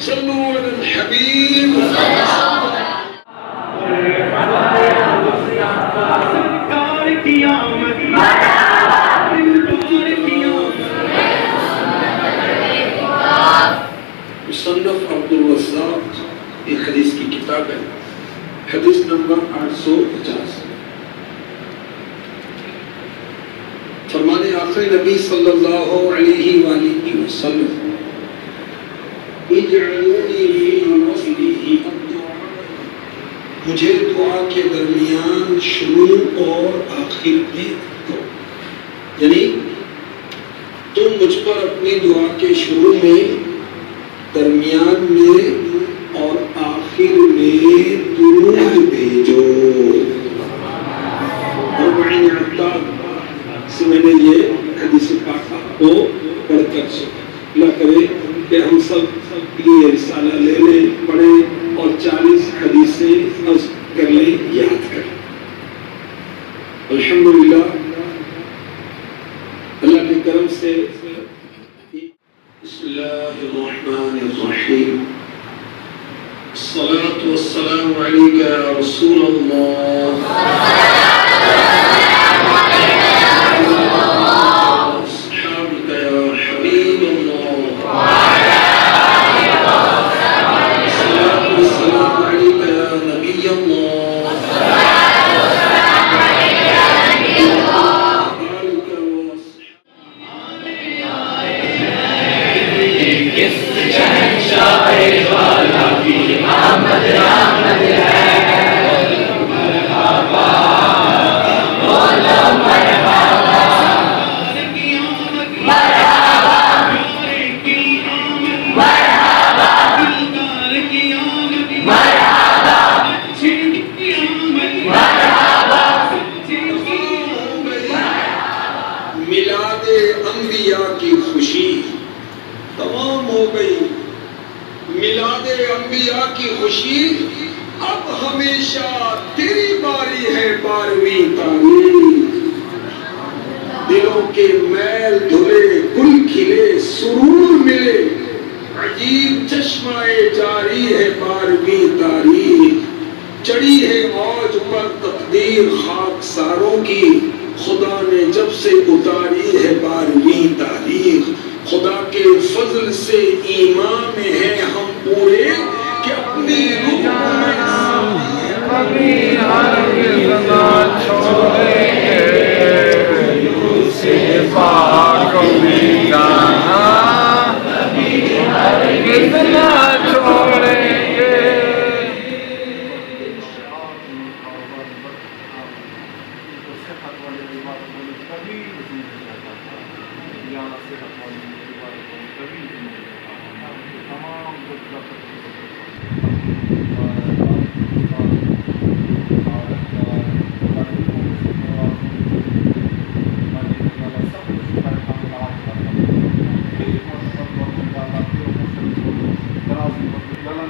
صلوا علی الحبیب مصنف عبدالرزاق ایک حدیث کی کتاب ہے، حدیث نمبر 850۔ فرمانے آخر نبی صلی اللہ علیہ وآلہ وسلم اجعلونی فی وصلی الدعاء، مجھے دعا کے درمیان شروع اور آخر میں دو، یعنی تم مجھ پر اپنی دعا کے شروع میں، درمیان میں اور آخر میں درود بھیجو۔ اربعین عطار سے میں نے یہ حدیث پاک آپ کو پڑھ کر سنا۔ اللہ کرے کہ ہم سب یہ رسالہ لے لیں، پڑھیں اور 40 حدیثیں عرض کر لیں، یاد کریں۔ الحمدللہ اللہ کے کرم سے بسم اللہ الرحمن الرحیم، الصلاة والسلام علیک یا رسول اللہ، اصحابک یا حبیب اللہ، الصلاة والسلام علیک یا نبی اللہ، میلاد انبیاء کی خوشی تمام ہو گئی، میلاد انبیاء کی خوشی اب ہمیشہ تیری باری ہے، 12ویں تاریخ، دلوں کے میل دھلے، گل کھلے، سرور ملے، عجیب چشمہ جاری ہے 12ویں تاریخ، چڑھی ہے اوج پر تقدیر خاکساروں کی، خدا نے جب سے اتاری ہے 12ویں تاریخ، خدا کے فضل سے ایمان میں ہیں ہم پورے کہ اپنی روح میں کبھی ہرگز نہ چھوڑیں گے، یوسف پاک میں گانا کبھی ہرگز نہ چھوڑیں گے۔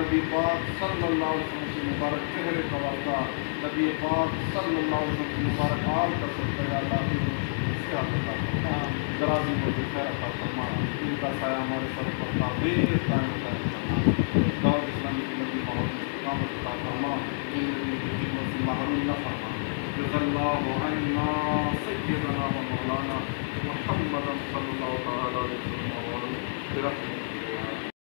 نبی پاک صلی اللہ علیہ وسلم کی مبارک آل کا صدقہ یا اللہ کی صحت عطا فرما، درازی کو خیر عطا فرما، ان کا سایہ ہمارے سر پر تعبیر قائم فرما، دعوت اسلامی کی نبی محمد استقامت عطا فرما، ان نبی کی خدمت سے محروم نہ فرما۔ جزا اللہ عنا سیدنا و مولانا محمد صلی اللہ تعالی علیہ وسلم برحمتہ